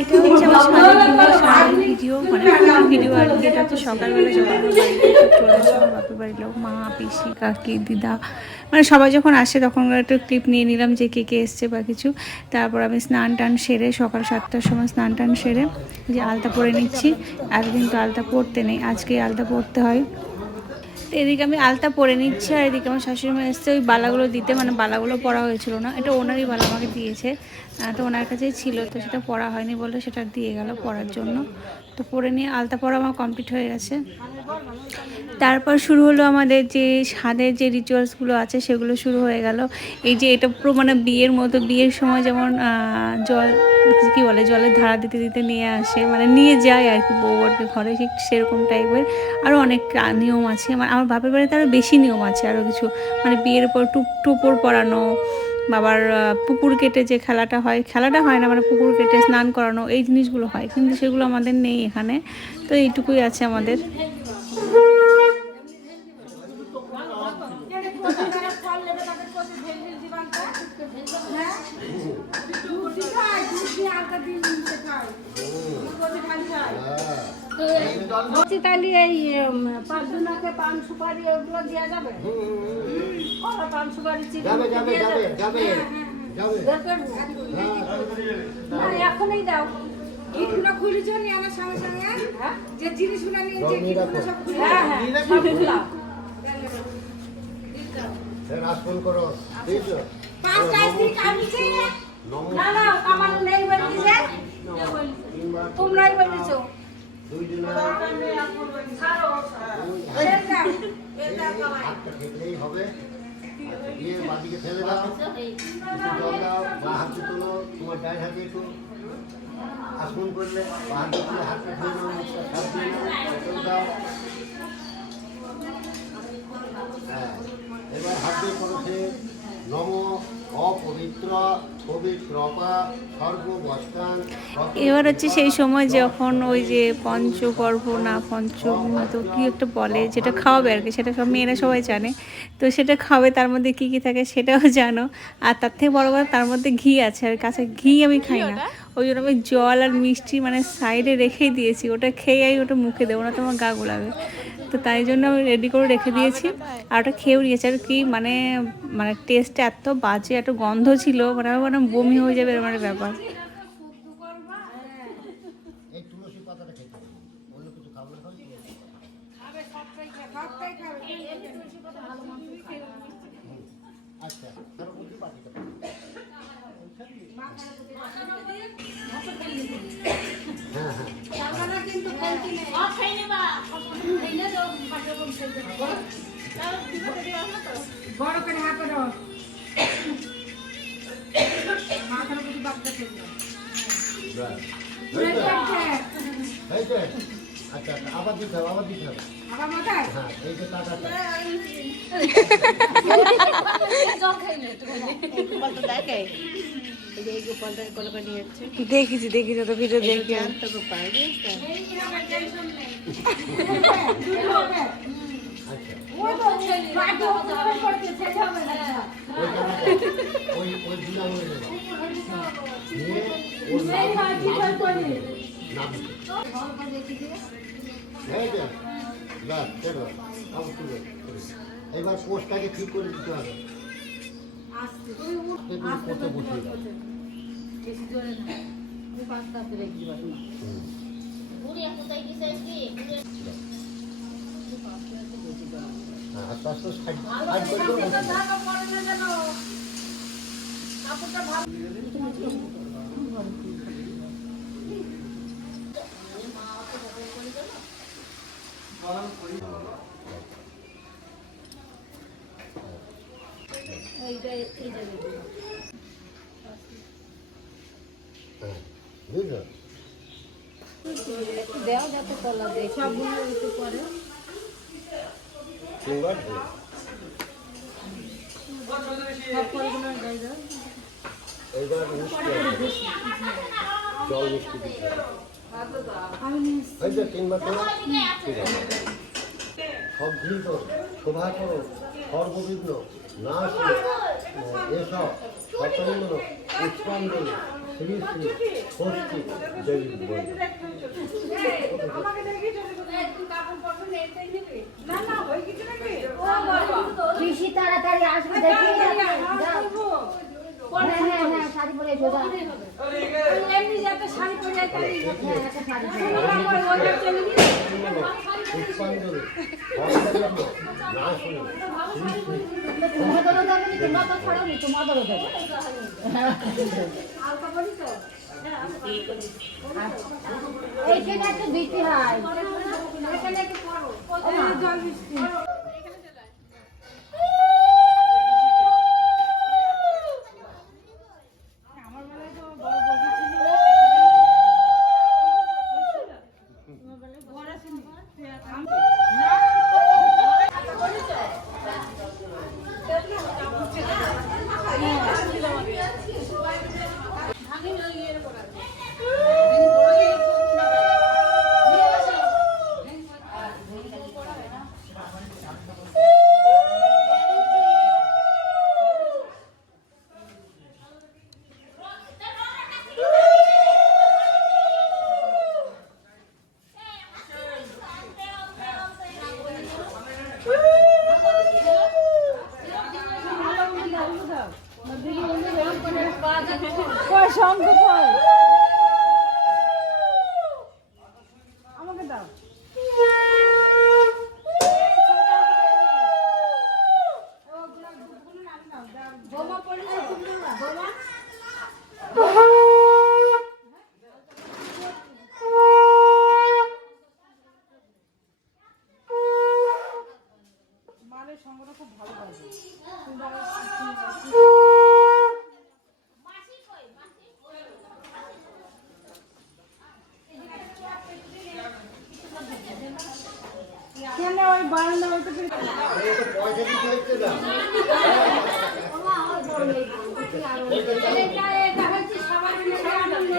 এটা হচ্ছে আমার সারাদিন ভিডিও, মানে ভিডিও আর কি। এটা হচ্ছে সকালবেলা যখন আমার বাড়িতে চলে আসে আমার বাপের বাড়ির লোক, মা, পিসি, কাকি, দিদা, মানে সবাই যখন আসে তখন একটু ক্লিপ নিয়ে নিলাম যে কে কে এসছে বা কিছু। তারপর আমি স্নান টান সেরে সকাল 7টার সময় স্নান টান সেরে যে আলতা পরে নিচ্ছি। এতদিন তো আলতা পরতে নেই, আজকে আলতা পরতে হয়। তো এদিকে আমি আলতা পরে নিচ্ছি, আর এদিকে আমার শাশুড়ি মা এসছে ওই বালাগুলো দিতে, মানে বালাগুলো পরা হয়েছিল না, এটা ওনারই বালা আমাকে দিয়েছে। তো ওনার কাছেই ছিল, তো সেটা পরা হয়নি বলে সেটা দিয়ে গেল পরার জন্য। তো পরে নিয়ে আলতা পরা আমার কমপ্লিট হয়ে গেছে। তারপর শুরু হলো আমাদের যে স্বাদের যে রিচুয়ালসগুলো আছে সেগুলো শুরু হয়ে গেল। এই যে এটা পুরো মানে বিয়ের মতো, বিয়ের সময় যেমন জল কী বলে জলের ধারা দিতে দিতে নিয়ে আসে, মানে নিয়ে যায় আর কি বউবরকে ঘরে, ঠিক সেরকম টাইপের আরও অনেক নিয়ম আছে। মানে আমার বাপের বাড়িতে আরও বেশি নিয়ম আছে আরও কিছু, মানে বিয়ের পর টোপর পরানো, বাবার পুকুর কেটে যে খেলাটা হয় না, মানে পুকুর কেটে স্নান করানো, এই জিনিসগুলো হয়, কিন্তু সেগুলো আমাদের নেই এখানে। তো এইটুকুই আছে আমাদের। তাহলে এই পাঁচজনাকে পান সুপারি ওগুলো দেওয়া যাবে, পান সুপারি এখনই দাও। ইটগুলো খুলেছ নি আমার সঙ্গে সঙ্গে, যে জিনিসগুলো নিয়ে যে ইটগুলো সব খুলে, হ্যাঁ রাসফল করো দিছো পাঁচ টাইম দিন কামিছে না না কামান নেই বলিছে, তোমরাই বলিছো দুই দিন ছাড়ো এটা কামাই হাতটা খেলেই হবে। দিয়ে বাদিকে ফেলে দাও, জল দাও, বা হাতে তোলো, তোমার ডাইন হাতে একটু আসন করলে বা হাতে তুলে হাতটা ধুয়ে নাও, মুখটা সাফ দিয়ে নাও, চলে দাও। হ্যাঁ, এবার হাত দিয়ে করেছে নম অপবিত্র পবিত্রপা সর্ববস্তান। এবার হচ্ছে সেই সময় যখন ওই যে পঞ্চগর্ভ না তো কী একটা বলে, যেটা খাওয়াবে আর কি, সেটা সব মেয়েরা সবাই জানে। তো সেটা খাওয়াবে, তার মধ্যে কী কী থাকে সেটাও জানো। আর তার থেকে বড় কথা তার মধ্যে ঘি আছে, আর কাছে ঘি আমি খাই না, ওই জন্য আমি জল আর মিষ্টি মানে সাইডে রেখেই দিয়েছি, ওটা খেয়ে আমি ওটা মুখে দেবো না, তো আমার গা গোলাবে। তো তাই জন্য আমি রেডি করে রেখে দিয়েছি। আর ওটা খেয়েও নিয়েছি, আর কি মানে মানে টেস্টটা এত বাজে, এত গন্ধ ছিল, মানে আমার মানে বমি হয়ে যাবে এরকম একটা ব্যাপার। এই তুলসী পাতাটা খেতে হবে, অন্য কিছু খাবে না। আচ্ছা, তার উপর দিয়ে বাকিটা হ্যাঁ হ্যাঁ কিন্তু বড় করে হাত করো, মাথার উপর বাচ্চা ফেলবে হয়েছে। আচ্ছা আচ্ছা, আবার দিতে হবে, আবার দিতে হবে। আবার মাথায় হ্যাঁ, এই যে টাকাটা দেখেছি তো ভিডিও দেখি। আচ্ছা ওই তো বাকি ওপরে করতে সেটা হবে না, ওই টাকাটা ওই দুই আঙুলে দেবো। নিয়ে ওর এই হাতি করে নাম হয়েছে। বাস চলো, আবার তুলে এবার পোস্টটাকে ঠিক করে দিতে হবে। আস্তে পোস্টে বসিয়ে দাও। বেশি জোরে না, খুব আস্তে আস্তে রেখে দিবা তুমি। হ্যাঁ, আস্তে আস্তে সাইড করে দেবো, বসিয়ে দাও। কাপড়টা ভালো হ্যাঁ, বুঝলো? দেওয়া যাতে কলা দেয় সবগুলো একটু পরে ফিঙ্গার দিয়ে। সব ফলগুলো দেয় দাও। এইবার মিষ্টি আছে, জল মিষ্টি দিতে হবে। এই যে 3 বার করো, ঠিক আছে। সবৃত শোভা করো, সর্ববিঘ্ন নাশ এসব সতঙ্গ পুষ্পাঞ্জলি শ্রী শ্রী ষষ্ঠী দেবী বলে। আমাকে দেখি চলে গেল একটু কাপড় পরবে না এটাই নেবে না না হই কিছু নাকি ও বাবা বেশি তাড়াতাড়ি আসবে দেখি যাও হ্যাঁ হ্যাঁ হ্যাঁ শাড়ি পরে এসো যাও এমনি যাতে শাড়ি পরে আই তাই হ্যাঁ একটা শাড়ি পরে ওইটা চলে গেল পুষ্পাঞ্জলি ভক্তদের না শুনে শ্রী শ্রী তোমাদেরও দেবে নি তোমরা তো ছাড়োনি তোমাদেরও দেবে আলকা বলি তো এইখানে একটা দিতে হয় এখানে কি করো জল বৃষ্টি বোমা পড়েছে বোমা মালের সঙ্গটা খুব ভালো লাগে কেন ওই বারান্দা ওইটা আরে তো পয়সা দিতে হচ্ছে না এটা হচ্ছে সবার মিলে আনন্দ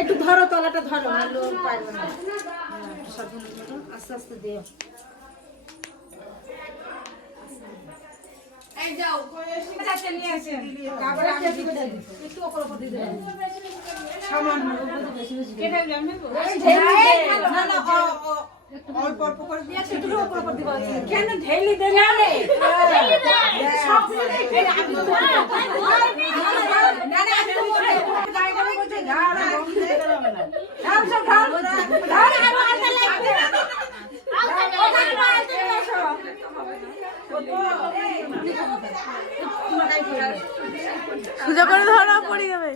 একটু ধরো তলাটা ধরো না লোক পারবে না আস্তে আস্তে দিও এই যাও কাছে নিয়ে আসেন কাপড় আগে দিতে একটু উপর উপর দিতে সামান্য বেশি বেশি কেটে দিলাম না না অল্প অল্প করে দিয়ে একটু উপর উপর দিবা কেন ঢেলি দে না রে সব দিলে আমি তো না না আমি তো গায়ে গায়ে বলতে ধারা বন্ধে করবে না সব সব ধারা আর হাতে লাগবে সোজা করে ধরা পড়ে যাবে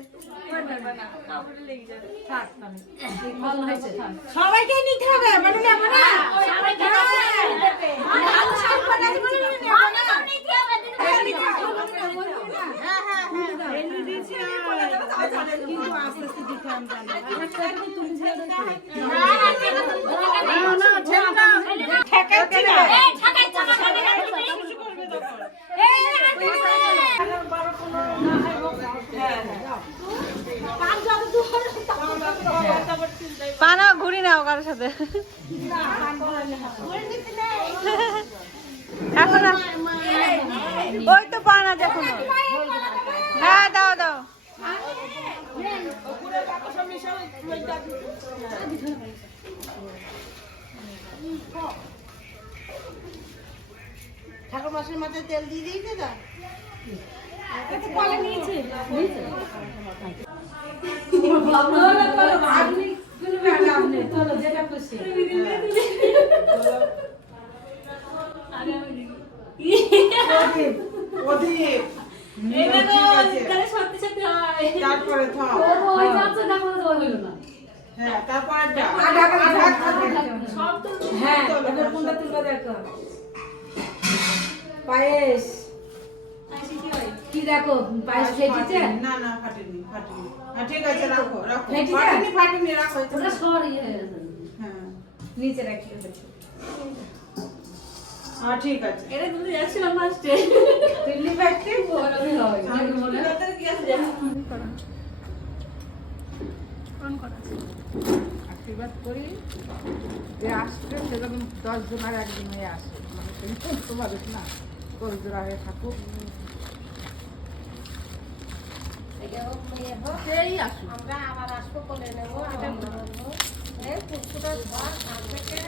সবাইকে নিতে হবে মানে নেব না সবাইকে আলু শাক বানাতে বলে নিতে হবে হ্যাঁ হ্যাঁ হ্যাঁ এনে দিয়েছি কিন্তু আস্তে আস্তে দিতে আমরা তুমি ছেড়ে দাও না না ছেড়ে দাও ঠেকাচ্ছি না এই ঠেকাচ্ছ না কিছু করবে তখন এই পানা ঘুরি নাও কারোর সাথে এখন ওই তো পানা দেখো হ্যাঁ দাও দাও ঠাকুর মাসের মাথায় তেল দিয়ে দিয়েছে তো কলে নিয়েছে আপনি তুলবে না, আপনি চলো যেটা খুশি। প্রদীপ, প্রদীপ। ঠিক আছে। তারপরে থাক। ওই যাচ্ছে না বলে ওই হলো না হ্যাঁ, তারপরে হ্যাঁ, এবার কোনটা তুলবে দেখো। পায়েস। কি দেখো পায়েস ফেটেছে না না, ফাটেনি, ফাটেনি। হ্যাঁ, ঠিক আছে, রাখো, রাখো। ফেটেছে? ফাটেনি, ফাটেনি, রাখো। ওটা সর ইয়ে হয়ে গেছে হ্যাঁ, নিচে রাখি। হ্যাঁ, ঠিক আছে। এটা তুমি যাচ্ছিলাম ফার্স্টে তুললি ব্যাগটি? ওরকমই হয় আশীর্বাদ করি যে আসছে সেরকম 10 জনের একদিন হয়ে আসে মানে তোমার না 10 জোড়া হয়ে থাকুক সেই আসুক আমরা আবার আসবো কোলে নেবো আবার বলবো এই পুকুরের ঘর কাল থেকে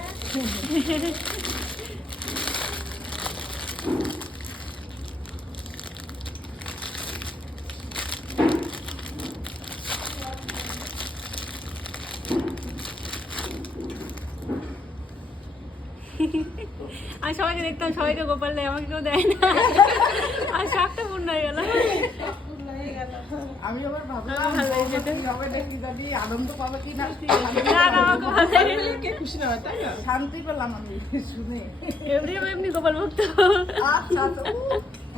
আর সবাইকে দেখতাম, সবাইকে গোপাল দেয়, আমাকে কেউ দেয় না। আর শাকটা পূর্ণ হয়ে গেল। আমি আবার ভাবলাম কি হবে দেখি যাবি আনন্দ পাবে কি না না না, আমাকে ভালো লাগে। শান্তি পেলাম আমি শুনে এমনি এমনি গোপাল ভক্ত। আচ্ছা আচ্ছা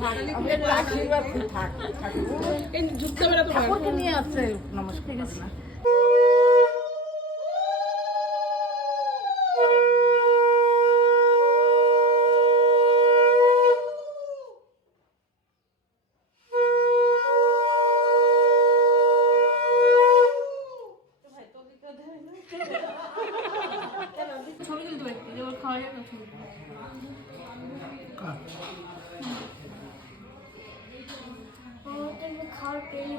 আমি একটু আশীর্বাদ থাক ঠাকুরকে নিয়ে আছে নমস্কার না ছবি তুলতে পারতি, যে ওর খাওয়া যাবে ছবি। খাওয়ার পেয়ে